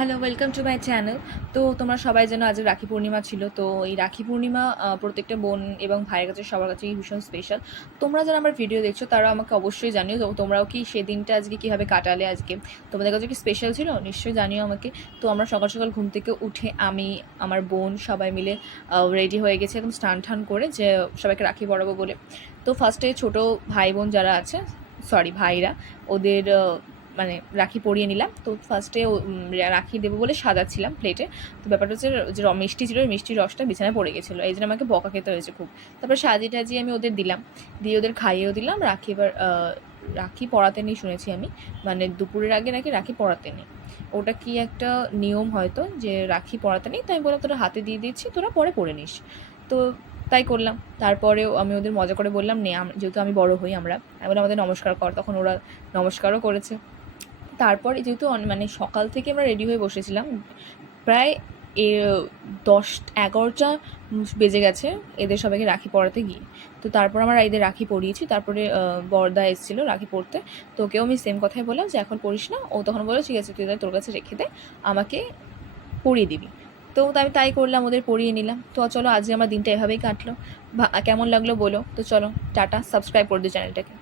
Hello, welcome to my channel. তো তোমরা সবাই জানো আজ রাখি পূর্ণিমা ছিল। তো এই রাখি পূর্ণিমা প্রত্যেকটা বোন এবং ভাইয়ের কাছে সবার কাছেই ভীষণ স্পেশাল। তোমরা যারা আমার ভিডিও দেখছো তারা আমাকে অবশ্যই জানিও তোমরাও কি সেদিনটা আজকে কীভাবে কাটালে, আজকে তোমাদের কাছে কি স্পেশাল ছিল নিশ্চয়ই জানিও আমাকে। তো আমরা সকাল সকাল ঘুম থেকে উঠে আমি আমার বোন সবাই মিলে রেডি হয়ে গেছি একদম স্নান টান করে, যে সবাইকে রাখি পরাবো বলে। তো ফার্স্টে ছোটো ভাই বোন যারা আছে, সরি ভাইরা, ওদের মানে রাখি পরিয়ে নিলাম। তো ফার্স্টে রাখি দেবো বলে সাজাচ্ছিলাম প্লেটে। তো ব্যাপারটা হচ্ছে যে মিষ্টি ছিল, ওই মিষ্টির রসটা বিছানায় পড়ে গেছিলো, এই জন্য আমাকে বকা খেতে হয়েছে খুব। তারপর সাজিয়ে টাজিয়ে আমি ওদের দিলাম, দিয়ে ওদের খাইয়েও দিলাম। রাখি এবার রাখি পরাতে নেই শুনেছি আমি, মানে দুপুরের আগে নাকি রাখি পরাতে নেই, ওটা কি একটা নিয়ম হয়তো, যে রাখি পরাতে নেই। তাই আমি বললাম তোরা হাতে দিয়ে দিচ্ছি, তোরা পরে পরে নিস। তো তাই করলাম। তারপরেও আমি ওদের মজা করে বললাম নে, যেহেতু আমি বড় হই, আমি বলে আমাদের নমস্কার কর, তখন ওরা নমস্কারও করেছে। তারপর যেহেতু মানে সকাল থেকে আমরা রেডি হয়ে বসেছিলাম, প্রায় 10-11টা বেজে গেছে এদের সবাইকে রাখি পরাতে গিয়ে। তো তারপর আমরা এদের রাখি পরিয়েছি। তারপরে বরদা এসেছিলো রাখি পরতে, তো ওকেও আমি সেম কথাই বললাম যে এখন পরিস না। ও তখন বললো ঠিক আছে তুই তোর কাছে রেখে দে, আমাকে পরিয়ে দিবি। তো আমি তাই করলাম, ওদের পরিয়ে নিলাম। তো চলো আজকে আমার দিনটা এভাবেই কাটলো। কেমন লাগলো বলো। তো চলো টাটা, সাবস্ক্রাইব করে দিও চ্যানেলটাকে।